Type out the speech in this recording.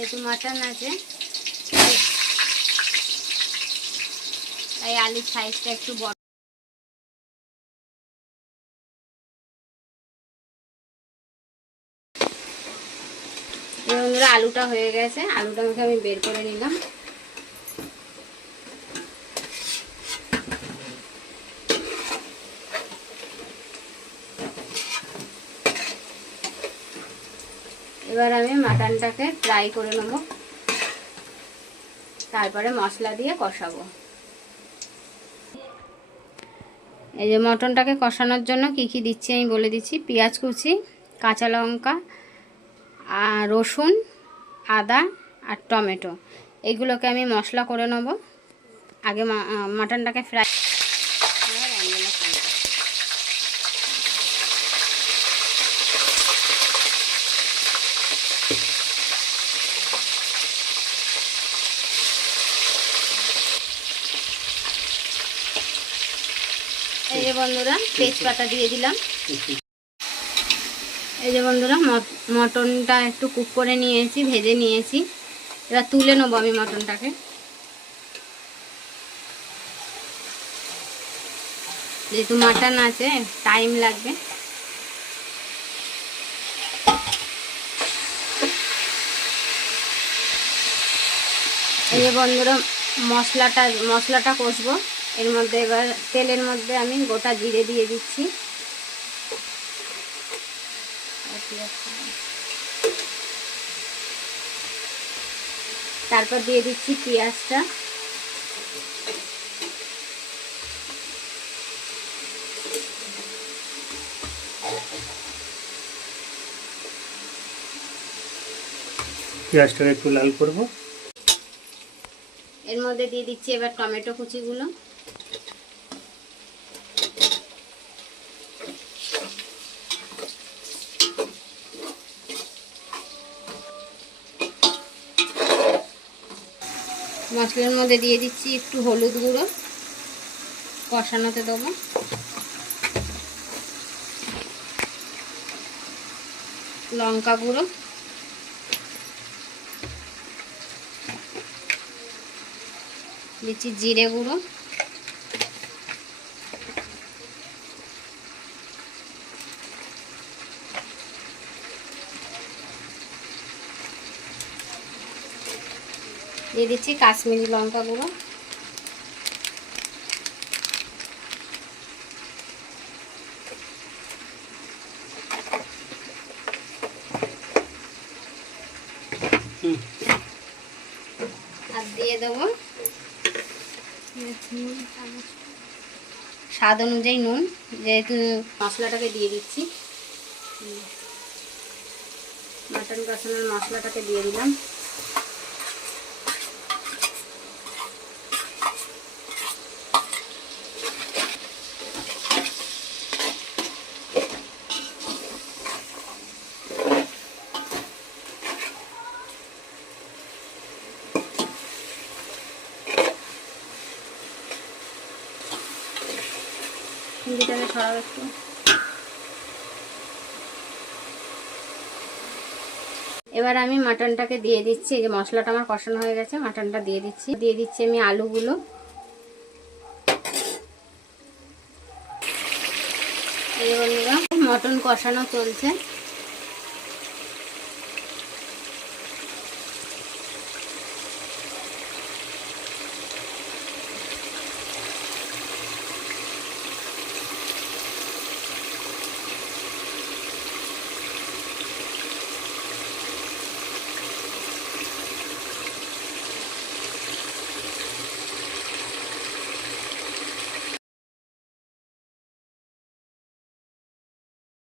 যেহেতু মাটন আছে তাই আলুর সাইজটা একটু বড়। বন্ধুরা আলুটা হয়ে গেছে, আলুটাকে আমি বের করে নিলাম। এবার আমি মাটনটাকে ফ্রাই করে নেব, তারপরে মশলা দিয়ে কষাবো। এই যে মটনটাকে কষানোর জন্য কি কি দিচ্ছি আমি বলে দিচ্ছি। পেঁয়াজ কুচি, কাঁচা লঙ্কা, আর রসুন, আদা আর টমেটো, এগুলোকে আমি মশলা করে নেব। আগে মাটনটাকে ফ্রাই। এই যে বন্ধুরা তেজপাতা দিয়ে দিলাম। এই যে বন্ধুরা মটনটা একটু কুক করে নিয়েছি, ভেজে নিয়েছি। এবার তুলে নেবো আমি মটনটাকে। যেহেতু মাটন আছে টাইম লাগবে। এই যে বন্ধুরা মশলাটা কষবো। এর মধ্যে এবার তেলের মধ্যে আমি গোটা জিরে দিয়ে দিচ্ছি। তারপর দিয়ে দিচ্ছি পেঁয়াজটা। পেঁয়াজটাকে একটু লাল করব। এর মধ্যে দিয়ে দিচ্ছি এবার টমেটো কুচিগুলো। মশলার মধ্যে দিয়ে দিচ্ছি একটু হলুদ গুঁড়ো, কষানোতে দেবো। লঙ্কা গুঁড়ো, দিচ্ছি জিরে গুঁড়ো, দিয়ে দিচ্ছি কাশ্মীরি লঙ্কা গুঁড়ো। আর দিয়ে দেবো স্বাদ অনুযায়ী নুন। যেহেতু মশলাটাকে দিয়ে দিচ্ছি, মাটন কষানোর মশলাটাকে দিয়ে দিলাম। হিন্দিটাকে ছড়াও একটু। এবার আমি মাটনটাকে দিয়ে দিচ্ছি। এই যে মশলাটা আমার কষানো হয়ে গেছে, মাটনটা দিয়ে দিচ্ছি আমি আলুগুলো। এই বন্ধুরা মটন কষানো চলছে।